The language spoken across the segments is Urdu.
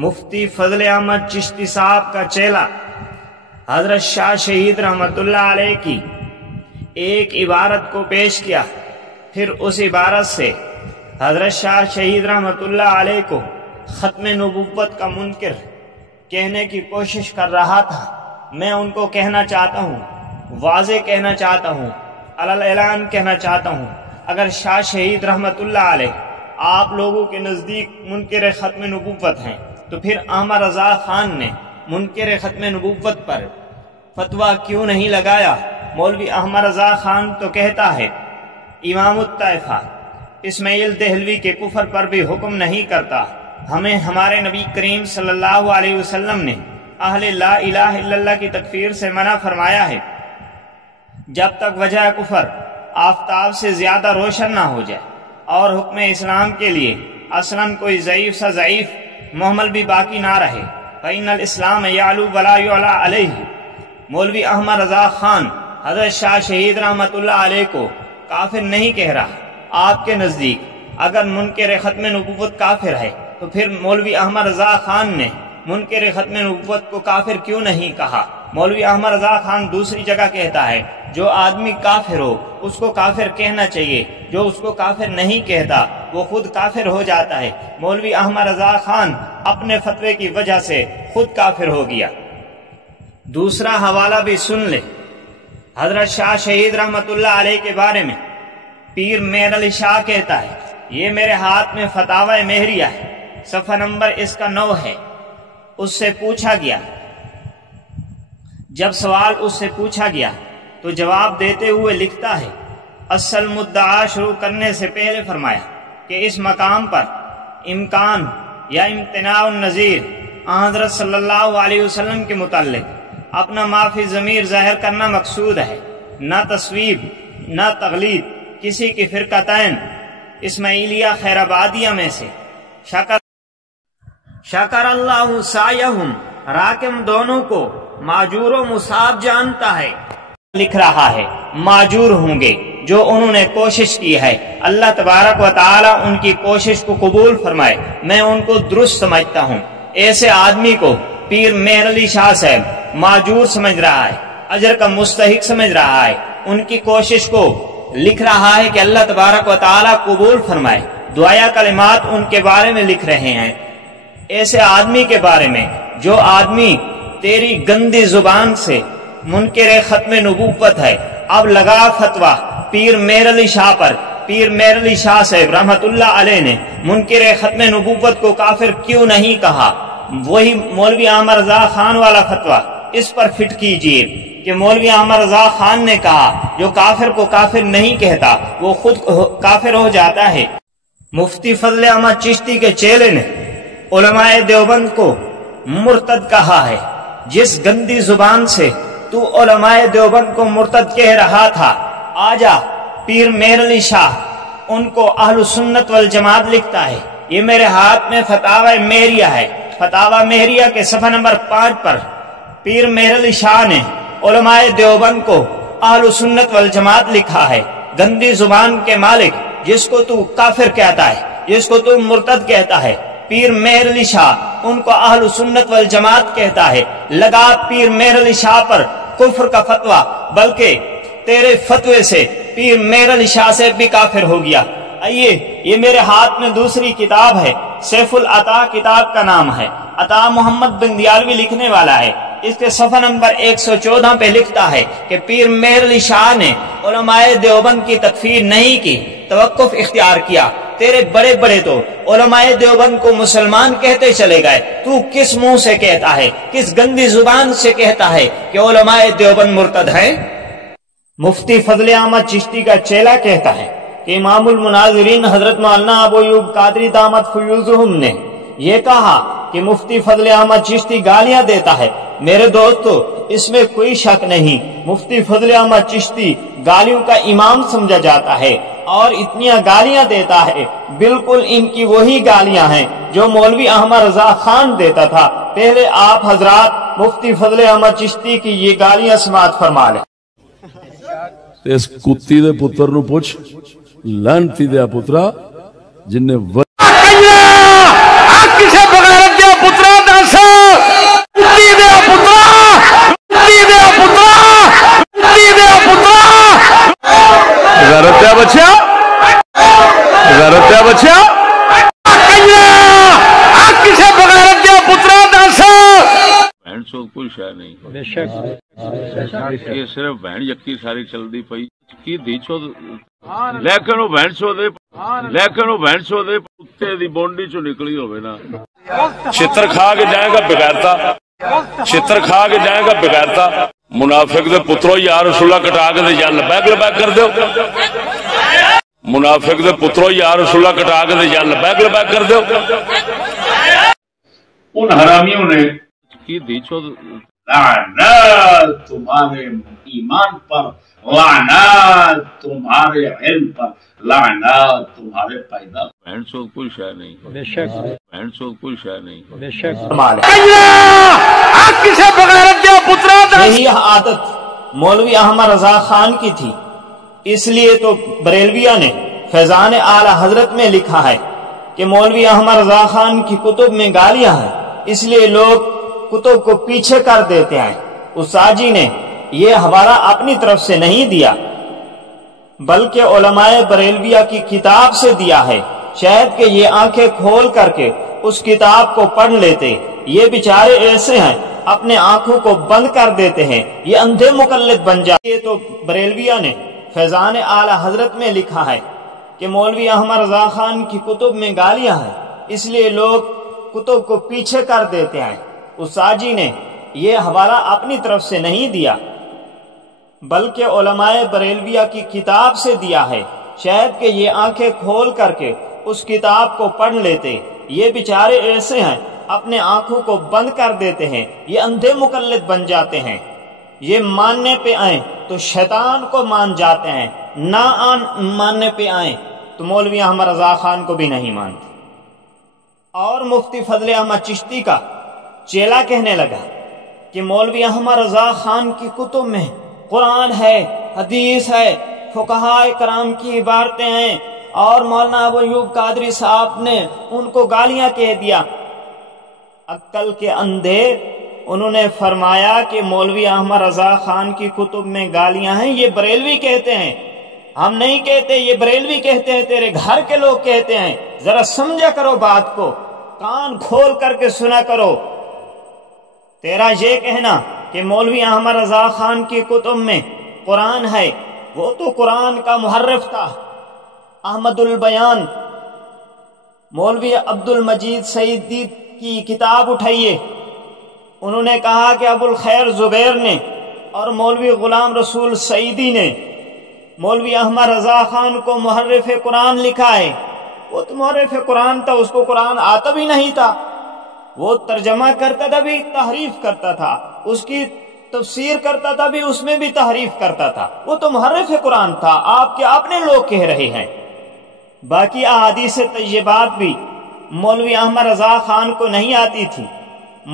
مفتی فضل احمد چشتی صاحب کا چیلا حضرت شاہ شہید رحمت اللہ علیہ کی ایک عبارت کو پیش کیا، پھر اس عبارت سے حضرت شاہ شہید رحمت اللہ علیہ کو ختم نبوت کا منکر کہنے کی کوشش کر رہا تھا۔ میں ان کو کہنا چاہتا ہوں، واضح کہنا چاہتا ہوں، علل اعلان کہنا چاہتا ہوں، اگر شاہ شہید رحمت اللہ علیہ آپ لوگوں کے نزدیک منکر ختم نبوت ہیں تو پھر احمد رضا خان نے منکر ختم نبوت پر فتویٰ کیوں نہیں لگایا؟ مولوی احمد رضا خان تو کہتا ہے امام الطائفہ اسماعیل دہلوی کے کفر پر بھی حکم نہیں کرتا۔ ہمیں ہمارے نبی کریم صلی اللہ علیہ وسلم نے اہل لا الہ الا اللہ کی تکفیر سے منع فرمایا ہے جب تک وجہ کفر آفتاب سے زیادہ روشن نہ ہو جائے اور حکم اسلام کے لیے اصلاً کوئی ضعیف سا ضعیف محمل بھی باقی نہ رہے۔ فإن الاسلام یعلو ولا یعلی علیہ۔ مولوی احمد رضا خان حضرت شاہ شہید رحمت اللہ علیہ کو کافر نہیں کہہ رہا۔ آپ کے نزدیک اگر منکر ختم نبوت کافر ہے تو پھر مولوی احمد رضا خان نے منکر ختم نبوت کو کافر کیوں نہیں کہا؟ مولوی احمد رضا خان دوسری جگہ کہتا ہے جو آدمی کافر ہو اس کو کافر کہنا چاہیے، جو اس کو کافر نہیں کہتا وہ خود کافر ہو جاتا ہے۔ مولوی احمد رضا خان اپنے فتوے کی وجہ سے خود کافر ہو گیا۔ دوسرا حوالہ بھی سن لے۔ حضرت شاہ شہید رحمت اللہ علیہ کے بارے میں پیر مہر علی شاہ کہتا ہے، یہ میرے ہاتھ میں فتاوی مہریہ ہے، صفحہ نمبر اس کا 9 ہے۔ اس سے پوچھا گیا، جب سوال اس سے پوچھا گیا تو جواب دیتے ہوئے لکھتا ہے، اصل مدعا شروع کرنے سے پہلے فرمایا کہ اس مقام پر امکان یا امتناع النظیر حضرت صلی اللہ علیہ وسلم کے متعلق اپنا معافی ضمیر ظاہر کرنا مقصود ہے، نہ تصویب نہ تغلید کسی کی فرقتین اسماعیلیہ خیر آبادیہ میں سے۔ شکر اللہ سعیہم، راکم دونوں کو معجور و مصاب جانتا ہے۔ لکھ رہا ہے معجور ہوں گے جو انہوں نے کوشش کی ہے، اللہ تبارک و تعالی ان کی کوشش کو قبول فرمائے۔ میں ان کو درست سمجھتا ہوں۔ ایسے آدمی کو پیر مہر علی شاہ صاحب معجور سمجھ رہا ہے، اجر کا مستحق سمجھ رہا ہے، ان کی کوشش کو لکھ رہا ہے کہ اللہ تبارک و تعالی قبول فرمائے۔ دعایا کلمات ان کے بارے میں لکھ رہے ہیں، ایسے آدمی کے بارے میں جو آدمی تیری گندی زبان سے منکر ختم نبوت ہے۔ اب لگا فتویٰ پیر مہر علی شاہ پر۔ پیر مہر علی شاہ صاحب رحمت اللہ علیہ نے منکر ختم نبوت کو کافر کیوں نہیں کہا؟ وہی مولوی احمد رضا خان والا فتویٰ اس پر فٹ کیجیے کہ مولوی احمد رضا خان نے کہا جو کافر کو کافر نہیں کہتا وہ خود کافر ہو جاتا ہے۔ مفتی فضل احمد چشتی کے چیلے نے علماء دیوبند کو مرتد کہا ہے۔ جس گندی زبان سے تو علماء دیوبند کو مرتد کہہ رہا تھا، آجا پیر مہر علی شاہ ان کو اہل سنت والجماعت لکھتا ہے۔ یہ میرے ہاتھ میں فتاوی مہریہ ہے، فتاوی مہریہ کے صفحہ نمبر 5 پر پیر مہر علی شاہ نے علماء دیوبند کو اہل سنت والجماعت لکھا ہے۔ گندی زبان کے مالک جس کو تو کافر کہتا ہے، جس کو تو مرتد کہتا ہے، پیر مہر علی شاہ ان کو اہل سنت والجماعت کہتا ہے۔ لگا پیر مہر علی شاہ پر کفر کا فتویٰ، بلکہ تیرے فتوے سے پیر مہر علی شاہ سے بھی کافر ہو گیا۔ آئیے، یہ میرے ہاتھ میں دوسری کتاب ہے، سیف العطا کتاب کا نام ہے، عطا محمد بن دیالوی لکھنے والا ہے۔ اس کے صفحہ نمبر 114 پہ لکھتا ہے کہ پیر مہر علی شاہ نے علماء دیوبند کی تکفیر نہیں کی، توقف اختیار کیا۔ تیرے بڑے بڑے تو علماء دیوبند کو مسلمان کہتے چلے گئے، تو کس منہ سے کہتا ہے، کس گندی زبان سے کہتا ہے کہ علماء دیوبند مرتد ہیں؟ مفتی فضل احمد چشتی کا چیلا کہتا ہے کہ امام المناظرین حضرت مولانا ابو ایوب قادری دامت فیوزہم نے یہ کہا کہ مفتی فضل احمد چشتی گالیاں دیتا ہے۔ میرے دوستو، اس میں کوئی شک نہیں، مفتی فضل احمد چشتی گالیوں کا امام سمجھا جاتا ہے اور اتنی گالیاں دیتا ہے، بالکل ان کی وہی گالیاں ہیں جو مولوی احمد رضا خان دیتا تھا۔ پہلے آپ حضرات مفتی فضل احمد چشتی کی یہ گالیاں سماعت فرما لیں۔ اس کتی دے پتر نو پوچھ، لانتی دیا پترا جن نے کسے بغیرت دیا پترا ماریا بچیا کسی بغیرت دیا پترا دس بہن سو کوئی شہ نہیں یہ صرف بہن یکی ساری چلتی پئی کی دی چو لیکن وہ بہن سو دے کتے دی بونڈی چو نکلی ہوئے نا چھتر کھا کے جائے گا بغیرتا منافق دے پترو یا رسول اللہ کٹا کے یا لبیک کر دیو منافق دے پترو یا رسول اللہ کٹا کے یا لبیک کر دیو ان حرامیوں نے کی دی چو لعنات تمہارے ایمان پر لعنات تمہارے علم پر لعنات تمہارے پیدا بہن سو کوئی شہ نہیں بہن سو کوئی شہ نہیں یہی عادت مولوی احمد رضا خان کی تھی، اس لیے تو بریلویہ نے فیضان اعلی حضرت میں لکھا ہے کہ مولوی احمد رضا خان کی کتب میں گالیاں ہیں، اس لیے لوگ کتب کو پیچھے کر دیتے ہیں۔ استاد جی نے یہ حوالہ اپنی طرف سے نہیں دیا بلکہ علماء بریلویہ کی کتاب سے دیا ہے، شاید کہ یہ آنکھیں کھول کر کے اس کتاب کو پڑھ لیتے۔ یہ بیچارے ایسے ہیں اپنے آنکھوں کو بند کر دیتے ہیں، یہ اندھے مقلد بن جاتے۔ یہ تو بریلویہ نے فیضان اعلی حضرت میں لکھا ہے کہ مولوی احمد رضا خان کی کتب میں گالیاں ہیں، اس لیے لوگ کتب کو پیچھے کر دیتے ہیں۔ استاد جی نے یہ حوالہ اپنی طرف سے نہیں دیا بلکہ علماء بریلویہ کی کتاب سے دیا ہے، شاید کہ یہ آنکھیں کھول کر کے اس کتاب کو پڑھ لیتے۔ یہ بیچارے ایسے ہیں اپنے آنکھوں کو بند کر دیتے ہیں، یہ اندھے مقلد بن جاتے ہیں۔ یہ ماننے پہ آئیں تو شیطان کو مان جاتے ہیں، نہ ماننے پہ آئیں تو مولوی احمد رضا خان کو بھی نہیں مانتے۔ اور مفتی فضل احمد چشتی کا چیلا کہنے لگا کہ مولوی احمد رضا خان کی کتب میں قرآن ہے، حدیث ہے، فقہاء کرام کی عبارتیں ہیں، اور مولانا ابو ایوب قادری صاحب نے ان کو گالیاں کہہ دیا۔ عقل کے اندھے انہوں نے فرمایا کہ مولوی احمد رضا خان کی کتب میں گالیاں ہیں، یہ بریلوی کہتے ہیں، ہم نہیں کہتے، یہ بریلوی کہتے ہیں، تیرے گھر کے لوگ کہتے ہیں، ذرا سمجھا کرو بات کو، کان کھول کر کے سنا کرو۔ تیرا یہ کہنا کہ مولوی احمد رضا خان کی کتب میں قرآن ہے، وہ تو قرآن کا محرف تھا۔ احمد البیان مولوی عبد المجید سعیدی کی کتاب اٹھائیے، انہوں نے کہا کہ ابو الخیر زبیر نے اور مولوی غلام رسول سعیدی نے مولوی احمد رضا خان کو محرف قرآن لکھا ہے۔ وہ تو محرف قرآن تھا، اس کو قرآن آتا بھی نہیں تھا، وہ ترجمہ کرتا تھا بھی تحریف کرتا تھا، اس کی تفسیر کرتا تھا بھی اس میں بھی تحریف کرتا تھا، وہ تو محرف قرآن تھا۔ آپ کے اپنے لوگ کہہ رہے ہیں۔ باقی احادیث طیبات بھی مولوی احمد رضا خان کو نہیں آتی تھی۔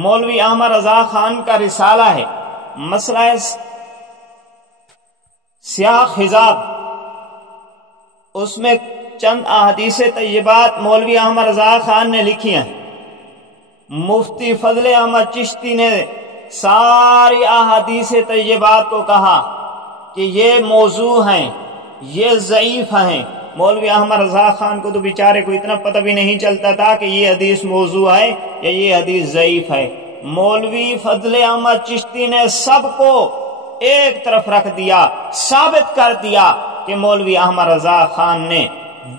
مولوی احمد رضا خان کا رسالہ ہے مسئلہ سیاہ حجاب، اس میں چند احادیث طیبات مولوی احمد رضا خان نے لکھی ہیں۔ مفتی فضل احمد چشتی نے ساری احادیث طیبات کو کہا کہ یہ موضوع ہیں، یہ ضعیف ہیں۔ مولوی احمد رضا خان کو تو بیچارے کو اتنا پتہ بھی نہیں چلتا تھا کہ یہ حدیث موضوع ہے یا یہ حدیث ضعیف ہے۔ مولوی فضل احمد چشتی نے سب کو ایک طرف رکھ دیا، ثابت کر دیا کہ مولوی احمد رضا خان نے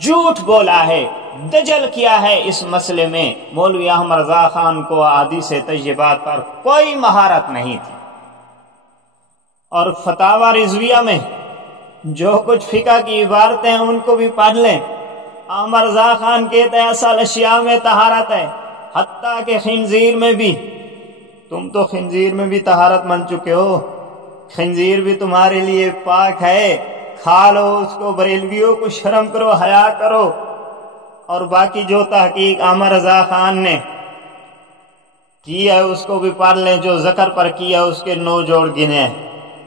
جھوٹ بولا ہے، دجل کیا ہے اس مسئلے میں۔ مولوی احمد رضا خان کو احادیث طیبات پر کوئی مہارت نہیں تھی۔ اور فتاوی رضویہ میں جو کچھ فقہ کی عبارتیں ہیں ان کو بھی پڑھ لیں۔ احمد رضا خان کہتا ہے اصل اشیاء میں طہارت ہے، حتیٰ کہ خنزیر میں بھی۔ تم تو خنزیر میں بھی طہارت مان چکے ہو، خنزیر بھی تمہارے لیے پاک ہے، کھا لو اس کو۔ بریلویوں کو شرم کرو، حیا کرو۔ اور باقی جو تحقیق احمد رضا خان نے کی ہے اس کو بھی پڑھ لیں، جو ذکر پر کیا اس کے 9 جوڑ گنے ہیں،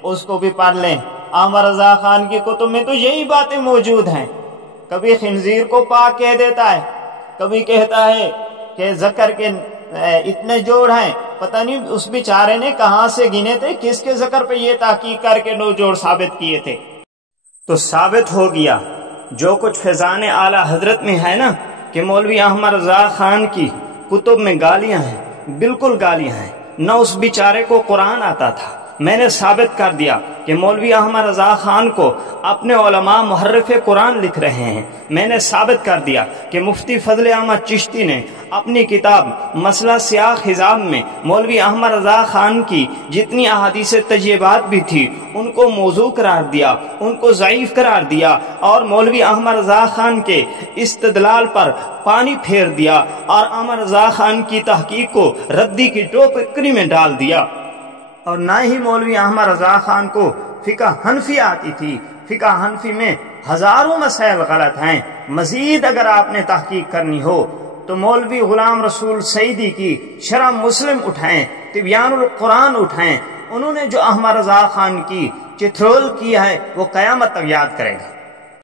اس کو بھی پڑھ لیں۔ احمد رضا خان کی کتب میں تو یہی باتیں موجود ہیں۔ کبھی خنزیر کو پاک کہہ دیتا ہے، کبھی کہتا ہے کہ ذکر کے اتنے جوڑ ہیں۔ پتہ نہیں اس بیچارے نے کہاں سے گنے تھے، کس کے ذکر پہ یہ تحقیق کر کے 9 جوڑ ثابت کیے تھے۔ تو ثابت ہو گیا جو کچھ فیضان اعلیٰ حضرت میں ہے نا کہ مولوی احمد رضا خان کی کتب میں گالیاں ہیں، بالکل گالیاں ہیں، نہ اس بیچارے کو قرآن آتا تھا۔ میں نے ثابت کر دیا کہ مولوی احمد رضا خان کو اپنے علماء محرف قرآن لکھ رہے ہیں۔ میں نے ثابت کر دیا کہ مفتی فضل احمد چشتی نے اپنی کتاب مسئلہ سیاہ حزاب میں مولوی احمد رضا خان کی جتنی احادیث طیبات بھی تھی ان کو موضوع قرار دیا، ان کو ضعیف قرار دیا، اور مولوی احمد رضا خان کے استدلال پر پانی پھیر دیا، اور احمد رضا خان کی تحقیق کو ردی کی ٹوکری میں ڈال دیا۔ اور نہ ہی مولوی احمد رضا خان کو فقہ حنفی آتی تھی۔ فقہ حنفی میں ہزاروں مسائل غلط ہیں۔ مزید اگر آپ نے تحقیق کرنی ہو تو مولوی غلام رسول سعیدی کی شرح مسلم اٹھائیں، تبیان القرآن اٹھائیں، انہوں نے جو احمد رضا خان کی چترول کیا ہے وہ قیامت تک یاد کرے گا۔